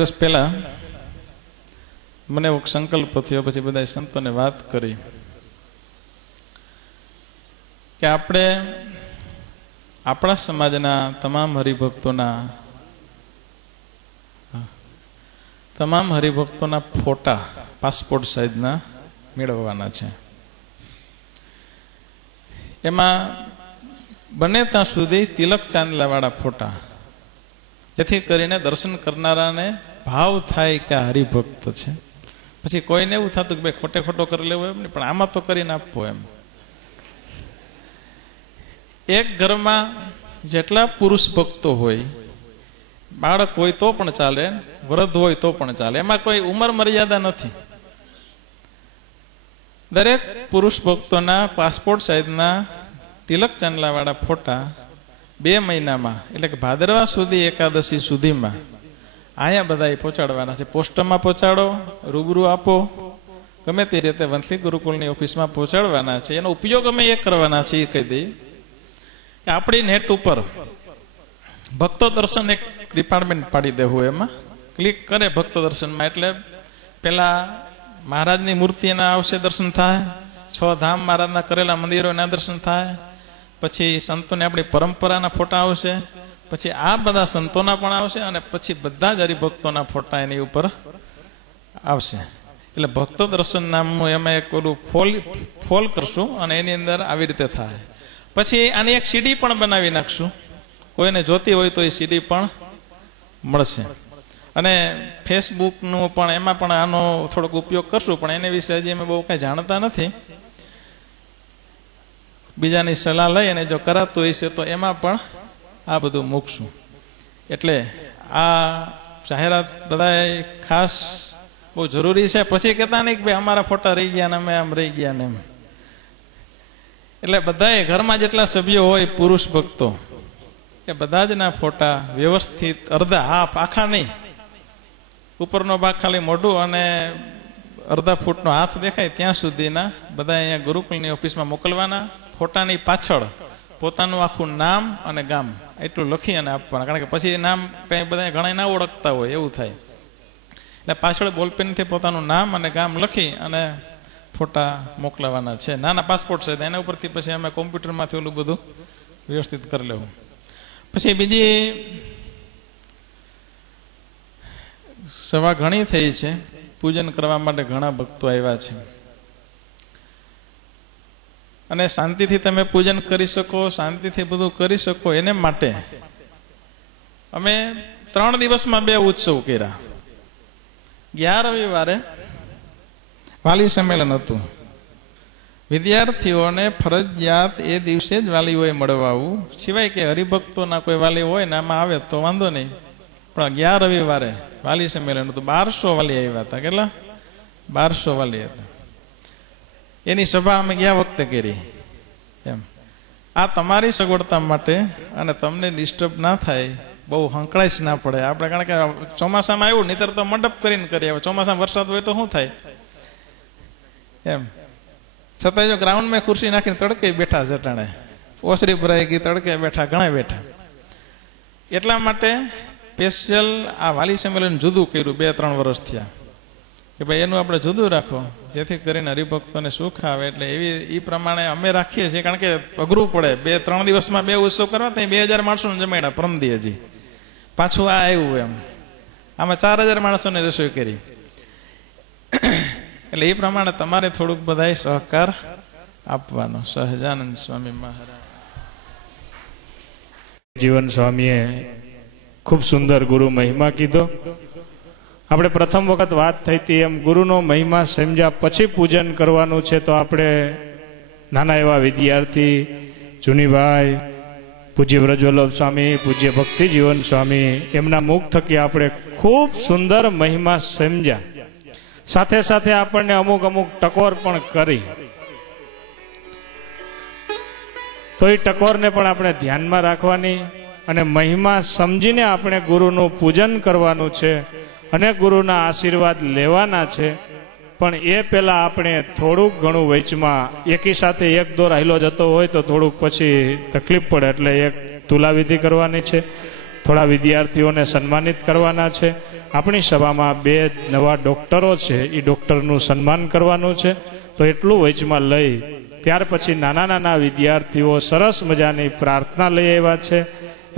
દિવસ પહેલા મને એક સંકલ્પ થયો, પછી બધા સંતોને વાત કરી કે આપણે આપણા સમાજના તમામ હરિભક્તોના ફોટા પાસપોર્ટ સાઇઝના મેળવવાના છે. એમાં બને ત્યાં સુધી તિલક ચાંદલાવાળા ફોટા, જેથી કરીને દર્શન કરનારાને ભાવ થાય કે આ હરિભક્ત છે. પછી કોઈને એવું થતું કે ભાઈ ખોટે ખોટો કરી લેવો એમ નહીં, પણ આમાં તો કરીને આપવો એમ. એક ઘરમાં જેટલા પુરુષ ભક્તો હોય, બાળક હોય તો પણ ચાલે, વૃદ્ધ હોય તો પણ ચાલે, એમાં કોઈ ઉંમર મર્યાદા નથી. દરેક પુરુષ ભક્તોના પાસપોર્ટ સાઇઝના તિલક ચાંદલાવાળા ફોટા 2 મહિનામાં, એટલે કે ભાદરવા સુધી એકાદશી સુધીમાં અહીંયા બધા પહોંચાડવાના છે. પોસ્ટમાં પહોંચાડો, રૂબરૂ આપો, ગમે તે રીતે વંથલી ગુરુકુળની ઓફિસમાં પહોંચાડવાના છે. એનો ઉપયોગ અમે એ કરવાના છે. એ કહી દઈએ કે આપણી નેટ ઉપર ભક્તો દર્શન એક ડિપાર્ટમેન્ટ પાડી દેવું, એમાં ક્લિક કરે ભક્તો દર્શનમાં, એટલે પેલા મહારાજની મૂર્તિના આવશે, દર્શન થાય. 6 ધામ મહારાજના કરેલા મંદિરોના દર્શન થાય. પછી સંતોને આપણી પરંપરાના ફોટા આવશે, પછી આ બધા સંતોના પણ આવશે, અને પછી બધા જ હરિભક્તોના ફોટા એની ઉપર આવશે. એટલે ભક્તો દર્શન નામનું એમાં એક ઓલું ફોલ કરશું, અને એની અંદર આવી રીતે થાય. પછી આની એક સીડી પણ બનાવી નાખશું, કોઈને જોતી હોય તો એ સીડી પણ મળશે. અને ફેસબુકનું પણ, એમાં પણ આનો થોડોક ઉપયોગ કરશું, પણ એને વિશે હજી અમે બહુ કંઈ જાણતા નથી. બીજાની સલાહ લઈ અને જો કરાતું હશે તો એમાં પણ આ બધું મૂકશું. એટલે આ જાહેરાત બધા ખાસ બહુ જરૂરી છે. પછી કહેતા નહીં કે ભાઈ અમારા ફોટા રહી ગયા ને અમે આમ રહી ગયા ને એમ. એટલે બધાએ ઘરમાં જેટલા સભ્યો હોય પુરુષ ભક્તો, એ બધા જ ના ફોટા વ્યવસ્થિત, અડધા, હાફ, આખા નહીં, ઉપરનો ભાગ ખાલી મોઢું અને અડધા ફૂટનો હાથ દેખાય ત્યાં સુધીના બધા અહીંયા ગુરુકુળની ઓફિસમાં મોકલવાના. ફોટાની પાછળ પોતાનું આખું નામ અને ગામ એટલું લખી અને આપવાના, કારણ કે પછી નામ કંઈ બધા ઘણા ના ઓળખતા હોય એવું થાય. એટલે પાછળ બોલપેનથી પોતાનું નામ અને ગામ લખી અને ફોટા મોકલાવાના છે. નાના પાસપોર્ટ છે, એના ઉપરથી પછી અમે કોમ્પ્યુટરમાંથી ઓલું બધું વ્યવસ્થિત કરી લેવું. પછી બીજી સભા ઘણી થઈ છે, પૂજન કરવા માટે ઘણા ભક્તો આવ્યા છે, અને શાંતિથી તમે પૂજન કરી શકો, શાંતિથી બધું કરી શકો, એને માટે અમે 3 દિવસમાં 2 ઉત્સવ કર્યા. 11 રવિવારે વાલી સંમેલન હતું. વિદ્યાર્થીઓને ફરજિયાત એ દિવસે જ વાલીઓએ મળવા આવવું, સિવાય કે હરિભક્તોના કોઈ વાલી હોય ને આમાં આવે તો વાંધો નહીં. પણ 11 રવિવારે વાલી સંમેલન હતું. 1200 વાલી આવ્યા હતા. કેટલા? 1200 વાલી હતા. એની સભા અમે ગયા વખતે કરી. એમ આ તમારી સગવડતા માટે, અને તમને ડિસ્ટર્બ ના થાય, બહુ હંકળાઈશ ના પડે આપણે, કારણ કે ચોમાસામાં આવ્યું, નહીતર તો મંડપ કરીને કરીએ. હવે ચોમાસામાં વરસાદ હોય તો શું થાય એમ. છતાં જો ગ્રાઉન્ડમાં ખુરશી નાખીને તડકે બેઠા જટાણે, ઓસરી ભરાઈ ગઈ, તડકે બેઠા, ઘણા બેઠા. એટલા માટે સ્પેશિયલ આ વાલી સંમેલન જુદું કર્યું. 2-3 વર્ષ થયા કે ભાઈ એનું આપણે જુદું રાખો, જેથી કરીને હરિભક્તોને સુખ આવે. એટલે એ પ્રમાણે અમે રાખીએ છીએ, કારણ કે અઘરું પડે 2-3 દિવસમાં 2 ઉત્સવ કરવા. ત્યાં 2000 માણસોને જમાડ્યા પરમદી. હજી પાછું આ આવ્યું એમ. આમાં 4000 માણસોને રસોઈ કરી. એટલે એ પ્રમાણે તમારે થોડુંક બધાએ સહકાર આપવાનો. સહજાનંદ સ્વામી મહારાજ જીવન સ્વામીએ ખૂબ સુંદર ગુરુ મહિમા કીધો. આપણે પ્રથમ વખત વાત થઈ હતી એમ ગુરુનો મહિમા સમજ્યા પછી પૂજન કરવાનું છે. તો આપણે નાના એવા વિદ્યાર્થી જુનીભાઈ, પૂજ્ય વ્રજવલ્લભ સ્વામી, પૂજ્ય ભક્તિ જીવન સ્વામી, એમના મુખ થકી આપણે ખૂબ સુંદર મહિમા સમજ્યા. સાથે સાથે આપણને અમુક ટકોર પણ કરી. તો એ ટકોરને પણ આપણે ધ્યાનમાં રાખવાની, અને મહિમા સમજીને આપણે ગુરુનું પૂજન કરવાનું છે, અને ગુરુના આશીર્વાદ લેવાના છે. પણ એ પહેલા આપણે થોડુંક ઘણું વચમાં એકી સાથે એક દોર હાઈલો જતો હોય તો થોડુંક પછી તકલીફ પડે. એટલે એક તુલાવિધિ કરવાની છે, થોડા વિદ્યાર્થીઓને સન્માનિત કરવાના છે, આપણી સભામાં 2 નવા ડોક્ટરો છે, એ ડોક્ટરનું સન્માન કરવાનું છે. તો એટલું વચમાં લઈ ત્યાર પછી નાના નાના વિદ્યાર્થીઓ સરસ મજાની પ્રાર્થના લઈ આવ્યા છે.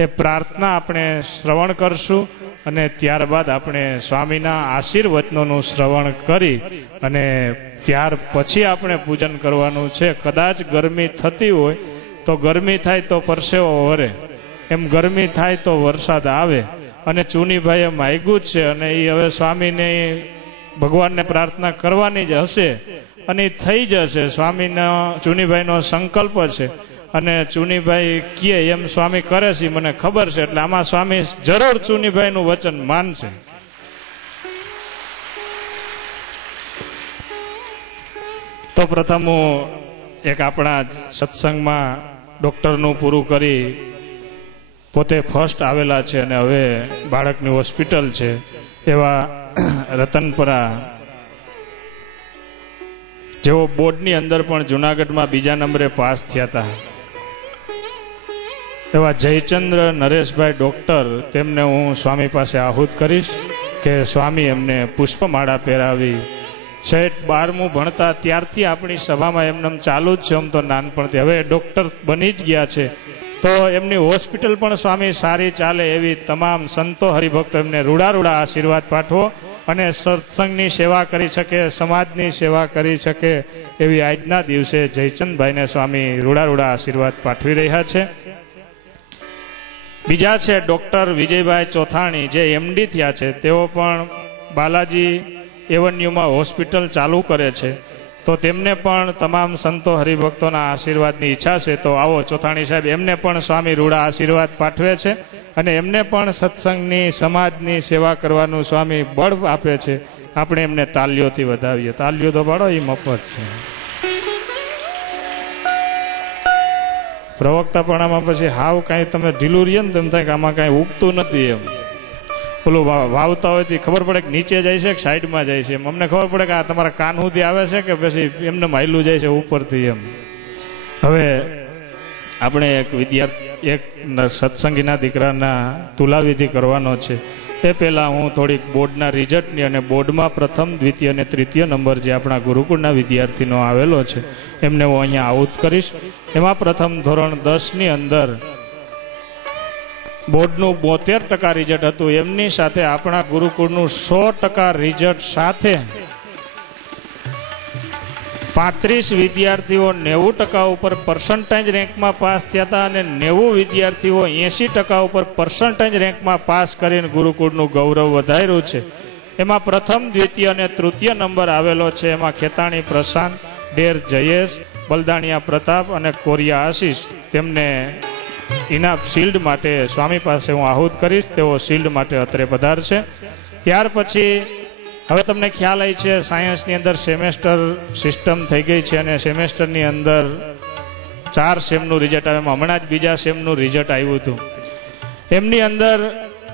એ પ્રાર્થના આપણે શ્રવણ કરશું અને ત્યારબાદ આપણે સ્વામીના આશીર્વચનોનું શ્રવણ કરી અને ત્યાર પછી આપણે પૂજન કરવાનું છે. કદાચ ગરમી થતી હોય તો ગરમી થાય તો પરસેવો વરે, એમ ગરમી થાય તો વરસાદ આવે. અને ચુનીભાઈએ માગ્યું જ છે અને એ હવે સ્વામીને ભગવાનને પ્રાર્થના કરવાની જ હશે અને એ થઈ જશે. સ્વામીનો ચુનીભાઈનો સંકલ્પ છે અને ચુનીભાઈ કહે એમ સ્વામી કરે છે, મને ખબર છે. એટલે આમાં સ્વામી જરૂર ચુનીભાઈનું વચન માનશે. તો પ્રથમ હું એક આપણા સત્સંગમાં ડોક્ટરનું પૂરું કરી પોતે ફર્સ્ટ આવેલા છે અને હવે બાળકની હોસ્પિટલ છે એવા રતનપરા, જેઓ બોર્ડની અંદર પણ જુનાગઢમાં 2જા નંબરે પાસ થયા હતા, એવા જયચંદ્ર નરેશભાઈ ડોક્ટર, તેમને હું સ્વામી પાસે આહુત કરીશ કે સ્વામી એમને પુષ્પમાળા પહેરાવી. 12મું ભણતા ત્યારથી આપણી સભામાં એમને ચાલુ જ છે. આમ તો નાનપણથી, હવે ડોક્ટર બની જ ગયા છે તો એમની હોસ્પિટલ પણ સ્વામી સારી ચાલે એવી તમામ સંતો હરિભક્તો એમને રૂડા આશીર્વાદ પાઠવો અને સત્સંગની સેવા કરી શકે, સમાજની સેવા કરી શકે એવી આજના દિવસે જયચંદભાઈને સ્વામી રૂડા આશીર્વાદ પાઠવી રહ્યા છે. બીજા છે ડોક્ટર વિજયભાઈ ચોથાણી, જે એમડી થયા છે. તેઓ પણ બાલાજી એવન્યુમાં હોસ્પિટલ ચાલુ કરે છે. તો તેમને પણ તમામ સંતો હરિભક્તોના આશીર્વાદની ઈચ્છા છે. તો આવો ચોથાણી સાહેબ, એમને પણ સ્વામી રૂડા આશીર્વાદ પાઠવે છે અને એમને પણ સત્સંગની સમાજની સેવા કરવાનું સ્વામી બળ આપે છે. આપણે એમને તાલીઓથી વધાવીએ. તાલીઓ તો પાડો, એ મફત છે. પ્રવક્તાપણામાં પછી હાવ કાંઈ તમે ઢીલું રહીએ ને તેમ થાય કે આમાં કાંઈ ઉગતું નથી. એમ પેલું વાવતા હોય તો ખબર પડે કે નીચે જાય છે કે સાઈડમાં જાય છે. એમ અમને ખબર પડે કે આ તમારા કાન સુધી આવે છે કે પછી એમને માયલું જાય છે ઉપરથી. એમ હવે આપણે એક સત્સંગીના દીકરાના તુલાવિધિ કરવાનો છે. એ પહેલાં હું થોડીક બોર્ડના રિઝલ્ટની અને બોર્ડમાં પ્રથમ, દ્વિતીય અને તૃતીય નંબર જે આપણા ગુરુકુળના વિદ્યાર્થીનો આવેલો છે એમને હું અહીંયા આહુત કરીશ. એમાં પ્રથમ ધોરણ 10ની અંદર બોર્ડનું 72% રિઝલ્ટ હતું. એમની સાથે આપણા ગુરુકુળનું 100% રિઝલ્ટ સાથે 35 વિદ્યાર્થીઓ 90% ઉપર પર્સન્ટેજ રેન્કમાં પાસ થયા હતા અને 90 વિદ્યાર્થીઓ 80% ઉપર પર્સન્ટેજ રેન્કમાં પાસ કરીને ગુરુકુળનું ગૌરવ વધાર્યું છે. એમાં પ્રથમ, દ્વિતીય અને તૃતીય નંબર આવેલો છે. એમાં ખેતાણી પ્રશાંત, ડેર જયેશ, બલદાણિયા પ્રતાપ અને કોરિયા આશીષ. તેમને ઇનામ શિલ્ડ માટે સ્વામી પાસે હું આહુત કરીશ. તેઓ શિલ્ડ માટે અત્રે પધારશે. ત્યાર પછી હવે તમને ખ્યાલ આવી છે, સાયન્સની અંદર સેમેસ્ટર સિસ્ટમ થઈ ગઈ છે અને સેમેસ્ટરની અંદર 4 સેમનું રિઝલ્ટ આવે. હમણાં જ બીજા સેમનું રિઝલ્ટ આવ્યું હતું. એમની અંદર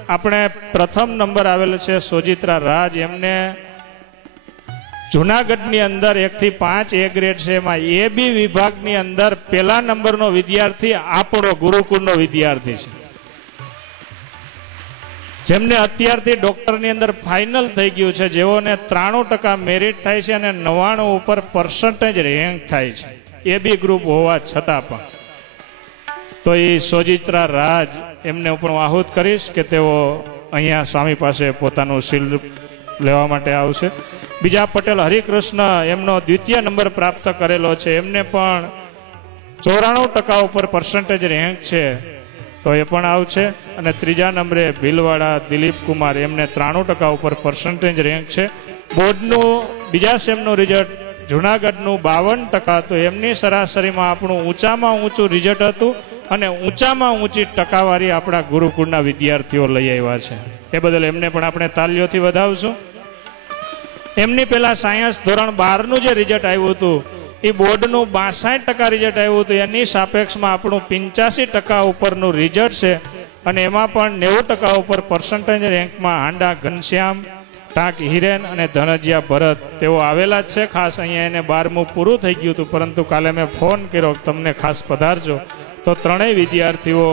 આપણે પ્રથમ નંબર આવેલો છે સોજિત્રા રાજ. એમને જુનાગઢની અંદર 1 થી 5 એ ગ્રેડ છે. એમાં એ બી વિભાગની અંદર પહેલા નંબરનો વિદ્યાર્થી આપણો ગુરુકુળનો વિદ્યાર્થી છે, જેમને અત્યારથી ડોક્ટરની અંદર ફાઇનલ થઈ ગયું છે. જેઓને 93% મેરિટ થાય છે અને 99 ઉપર પર્સન્ટેજ રેન્ક થાય છે, એ બી ગ્રુપ હોવા છતાં પણ. તો એ સોજિત્રા રાજ, એમને પણ હું આહુત કરીશ કે તેઓ અહીંયા સ્વામી પાસે પોતાનું શિલ્ડ લેવા માટે આવશે. બીજા પટેલ હરિકૃષ્ણ, એમનો દ્વિતીય નંબર પ્રાપ્ત કરેલો છે. એમને પણ 94% ઉપર પર્સન્ટેજ રેન્ક છે, તો એ પણ આવશે. અને ત્રીજા નંબરે ભીલવાડા દિલીપ કુમાર, એમને 93% ઉપર પર્સન્ટેજ રેન્ક છે. બોર્ડનું બીજા સેમનું રિઝલ્ટ જુનાગઢનું 52%, તો એમની સરાસરીમાં આપણું ઊંચામાં ઊંચું રિઝલ્ટ હતું અને ઊંચામાં ઊંચી ટકાવારી આપણા ગુરુકુળના વિદ્યાર્થીઓ લઈ આવ્યા છે. એ બદલ એમને પણ આપણે તાલીઓથી વધાવશું. એમની પહેલા સાયન્સ ધોરણ 12નું જે રિઝલ્ટ આવ્યું હતું એ બોર્ડનું 62% રિઝલ્ટ આવ્યું હતું. એની સાપેક્ષમાં આપણું 85% ઉપરનું રિઝલ્ટ છે અને એમાં પણ 90% ઉપર પર્સન્ટેજ રેન્કમાં હાંડા ઘનશ્યામ, ટાંક હિરેન અને ધનજીયા ભરત તેઓ આવેલા જ છે. ખાસ અહીંયા એને 12મું પૂરું થઈ ગયું હતું, પરંતુ કાલે મેં ફોન કર્યો તમને ખાસ પધારજો. તો ત્રણેય વિદ્યાર્થીઓ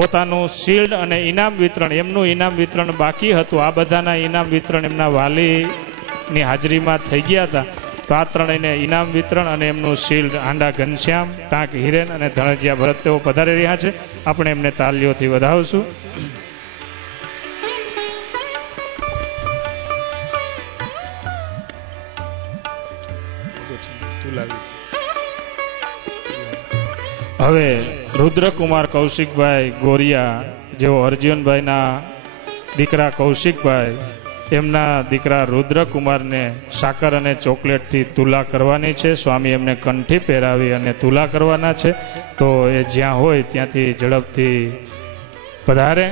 પોતાનું શિલ્ડ અને ઇનામ વિતરણ, એમનું ઇનામ વિતરણ બાકી હતું. આ બધાના ઇનામ વિતરણ એમના વાલીની હાજરીમાં થઈ ગયા હતા. તો આ ત્રણેયને ઇનામ વિતરણ અને એમનું શિલ્ડ આંડા ઘનશ્યામ, ટાંક હિરેન અને ધણજીયા ભરત તેઓ પધારી રહ્યા છે. આપણે એમને તાલીઓથી વધાવશું. હવે રુદ્રકુમાર કૌશિકભાઈ ગોરિયા, જેઓ અર્જુનભાઈના દીકરા કૌશિકભાઈ, એમના દીકરા રુદ્રકુમારને સાકર અને ચોકલેટથી તુલા કરવાની છે. સ્વામી એમને કંઠી પહેરાવી અને તુલા કરવાના છે. તો એ જ્યાં હોય ત્યાંથી ઝડપથી પધારે.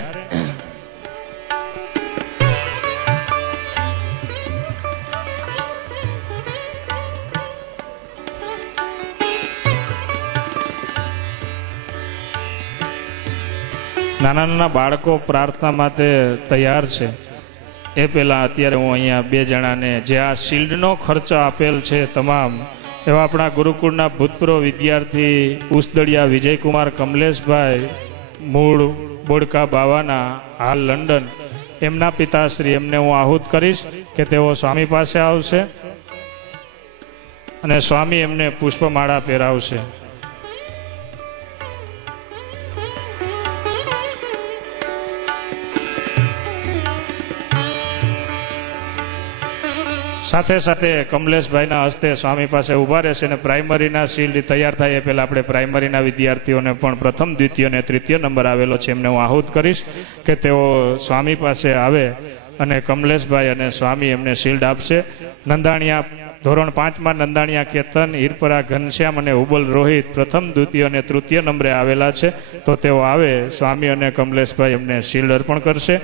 નાના નાના બાળકો પ્રાર્થના માટે તૈયાર છે. એ પહેલાં અત્યારે હું અહીંયા બે જણાને જે આ શિલ્ડનો ખર્ચ આપેલ છે તમામ એવા આપણા ગુરુકુળના ભૂતપૂર્વ વિદ્યાર્થી ઉસદડિયા વિજયકુમાર કમલેશભાઈ, મૂળ બોડકા બાવાના, હાલ લંડન, એમના પિતાશ્રી, એમને હું આહુત કરીશ કે તેઓ સ્વામી પાસે આવશે અને સ્વામી એમને પુષ્પમાળા પહેરાવશે. સાથે સાથે કમલેશભાઈના હસ્તે સ્વામી પાસે ઊભા રહેશે અને પ્રાઇમરીના શિલ્ડ તૈયાર થાય એ પહેલાં આપણે પ્રાઇમરીના વિદ્યાર્થીઓને પણ પ્રથમ, દ્વિતીય અને તૃતીય નંબર આવેલો છે એમને હું આહુત કરીશ કે તેઓ સ્વામી પાસે આવે અને કમલેશભાઈ અને સ્વામી એમને શિલ્ડ આપશે. નંદાણીયા ધોરણ 5માં નંદાણીયા કેતન, હીરપરા ઘનશ્યામ અને હુબલ રોહિત પ્રથમ, દ્વિતીય અને તૃતીય નંબરે આવેલા છે. તો તેઓ આવે, સ્વામી અને કમલેશભાઈ એમને શિલ્ડ અર્પણ કરશે.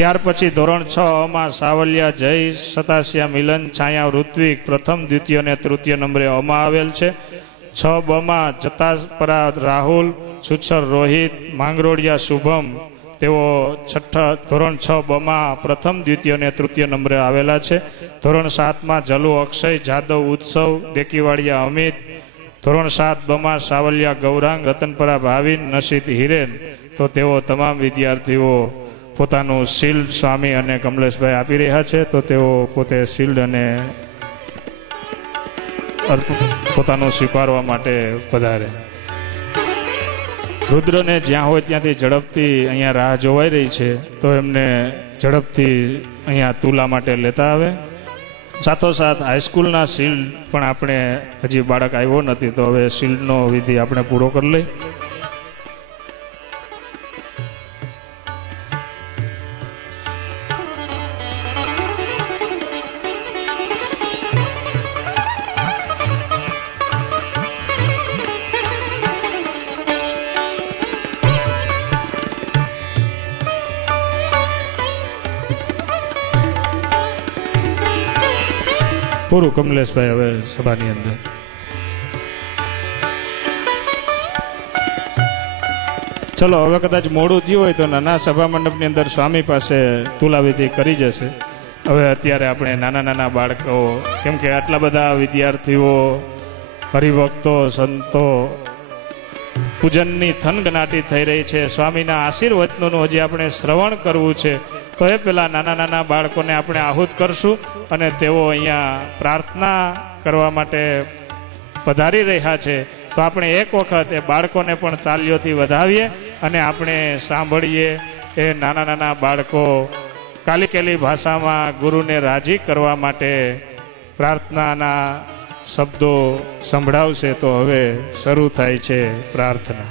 ત્યાર પછી ધોરણ 6માં સાવલિયા જય, સતાસિયા મિલન, છાયા ઋત્વિક પ્રથમ, દ્વિતીય અને તૃતીય નંબરે અમાં આવેલ છે. 6બમાં જતાપરા રાહુલ, સુછર રોહિત, માંગરોળિયા શુભમ, તેઓ ધોરણ 6બમાં પ્રથમ, દ્વિતીય અને તૃતીય નંબરે આવેલા છે. ધોરણ 7માં જલુ અક્ષય, જાદવ ઉત્સવ, દેકીવાડિયા અમિત, ધોરણ 7બમાં સાવલિયા ગૌરાંગ, રતનપરા ભાવિન, નસીત હિરેન. તો તેઓ તમામ વિદ્યાર્થીઓ પોતાનું શિલ્ડ સ્વામી અને કમલેશભાઈ આપી રહ્યા છે. તો તેઓ પોતે શિલ્ડ અને પોતાનું સ્વીકારવા માટે પધારે. રુદ્રને જ્યાં હોય ત્યાંથી ઝડપથી અહીંયા રાહ જોવાઈ રહી છે. તો એમને ઝડપથી અહીંયા તુલા માટે લેતા આવે. સાથોસાથ હાઈસ્કૂલના શિલ્ડ પણ આપણે, હજી બાળક આવ્યો નથી તો હવે શિલ્ડનો વિધિ આપણે પૂરો કરી લઈ. પૂરું કમલેશભાઈ હવે સભાની અંદર. ચલો હવે કદાચ મોડું થયું હોય તો નાના સભા મંડપની અંદર સ્વામી પાસે તુલાવિધિ કરી જશે. હવે અત્યારે આપણે નાના નાના બાળકો, કેમ કે આટલા બધા વિદ્યાર્થીઓ, હરિભક્તો, સંતો, પૂજનની થનગનાટી થઈ રહી છે. સ્વામીના આશીર્વચનોનું હજી આપણે શ્રવણ કરવું છે. તો એ પેલા નાના નાના બાળકોને આપણે આહુત કરશું અને તેઓ અહીંયા પ્રાર્થના કરવા માટે પધારી રહ્યા છે. તો આપણે એક વખત એ બાળકોને પણ તાલીઓથી વધાવીએ અને આપણે સાંભળીએ એ નાના નાના બાળકો કાલિકેલી ભાષામાં ગુરુને રાજી કરવા માટે પ્રાર્થનાના શબ્દો સંભળાવશે. તો હવે શરૂ થાય છે પ્રાર્થના.